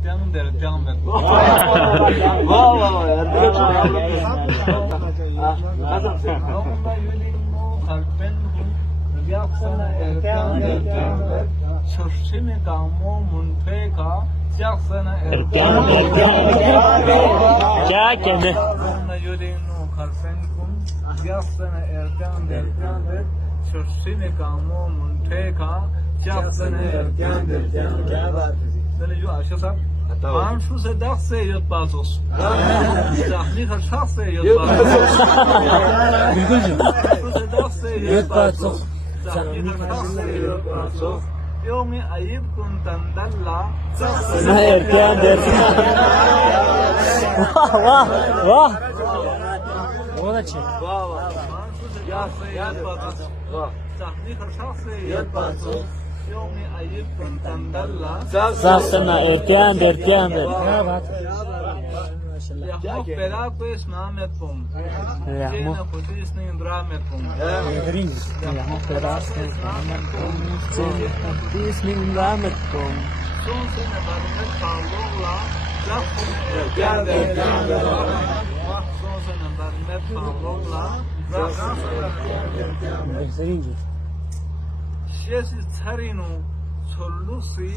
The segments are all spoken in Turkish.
erken derken met. Şaşırma kamu munfeka jaksana erken क्या कहने yudinu karsenkum jaksana erken şaşırma kamu munfeka jaksana erken क्या बात है मैंने जो आशा साहब पांचों से 10 से यद पासोस जाहनी खर्चा से यद पासोस से 10 से यद पासोस जाहनी खर्चा से यद पासोस योमी अयब कुंतंदल्ला नहीं क्या देखना वाह वाह वाह बहुत अच्छे वाह वाह पांचों से 10 से यद पासोस जाहनी खर्चा से यद पासोस योमी अयब कुंतंदल्ला सासना erken क्या बात है या पेरा को इस नाम है तुम ये ना खुद इसने इंद्रा में तुम यहाँ पे रास्ते इसमें इंद्रा में तुम सुन से न बरने पालोला जब क्या दे सुन से न बरने पालोला शेष छरीनु सोलुसी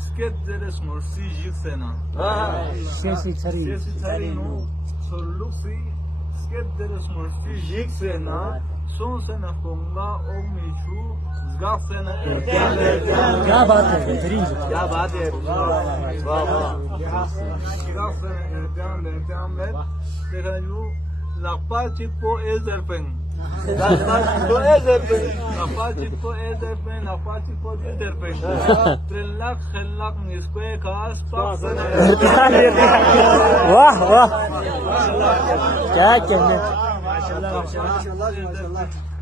Sketteres morsi jiksena. Sesi Tsarino, Solusi, Sketteres morsi jiksena. Sonsena konga omichu, Zgassena. क्या बात है बेहतरीन क्या बात है वाह वाह Zgassena देखा जो लापा चिपको एजरपेन Napachiko ederpen, napachiko ederpen. Trilak, khilak, niskwe kaas, paksana. वाह वाह क्या कहने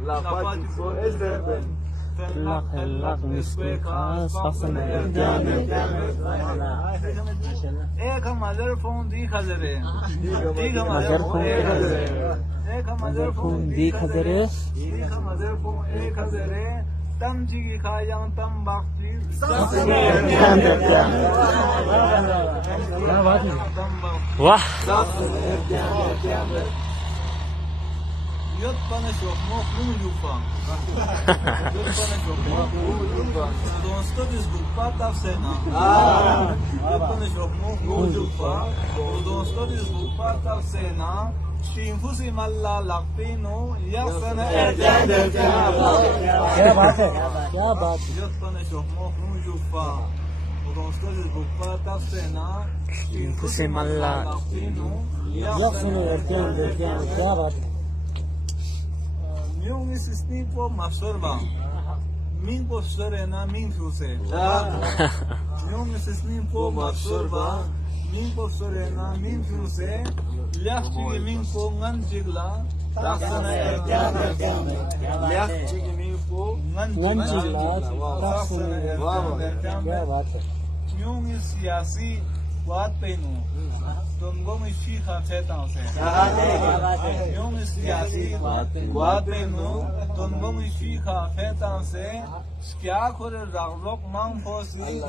Napachiko ederpen. खिलाक निस्के खास पसंद एक हम मदर फोन दिखा दे रहे एक हम मदर फोन दिखा दे रहे एक हज़ारे तम जी की खाया तम बाकी क्या बात है वाह Yot pana shokmo khun yupa. Yot pana shokmo khun yupa. Donsko dis guppa tafsena. Yot pana shokmo khun yupa. Donsko dis guppa tafsena. Shinfusi malla lapino yaksana क्या बात है क्या बात है Yot pana shokmo khun yupa. Donsko dis guppa tafsena. Shinfusi malla lapino yaksana क्या बात है Yung isisni po masorba. Min po sorena min fuse. Yung isisni po masorba. Min po sorena min fuse. Liachti min po nganjigla. Taksana Liachti min po नंजिला क्या बात है Yung siyasi बात पेनु तुमको मैं सीखा कहता हूँ से यूं सियासी बात पेनु तुमको मैं सीखा कहता हूँ से क्या खोरे रागलोक मांग फोसी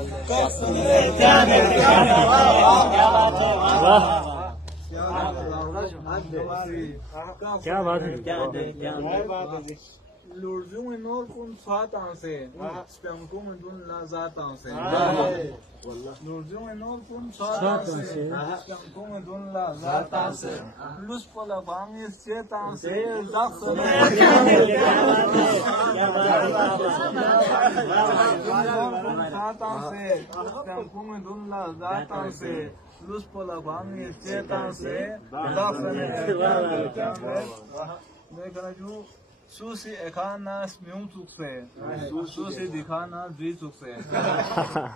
क्या बात है Lurjung enor kun fatan se, spiankung dun lazatan se. Lurjung enor kun fatan se, spiankung dun lazatan se. Lus pola bangis setan se, zaksana. Fatan se, spiankung dun lazatan se. Lus pola bangis setan se, zaksana. देखना जो Susi ekanas miuntukse, susi dikhanas dvitukse,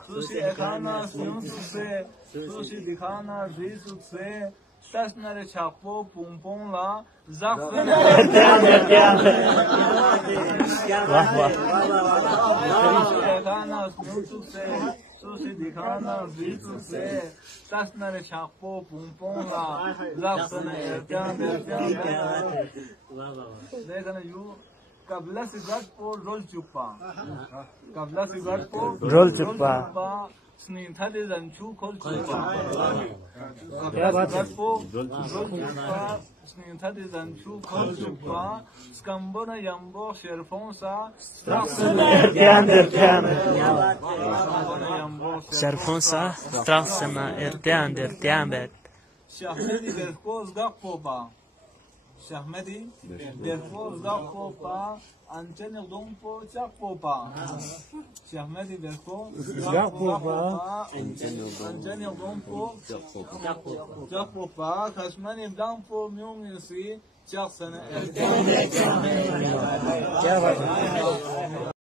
susi ekanas miuntukse, susi dikhanas dvitukse, sasnare chakpo pumpong la zaksana. Susi ekanas miuntukse, susi dikhanas dvitukse, sasnare chakpo pumpong la zaksana. देखना यू कबला सिगरेट को रोल चुप्पा Snin thade zanchu khol chupa. क्या बात है Gatpo chupa. Snin thade zanchu khol chupa. Skambona yambo sherfonsa. Erken erken Skambona yambo Serfonsa Strassema erken erken Şahmedi berkoz gakpoba. Şahmedi berkoz gakpoba. Ançene dompo çakpoba. Şahmedi berkoz gakpoba. Ançene dompo çakpoba. Kaşmani dampo myumyusi çaksana. क्या बात है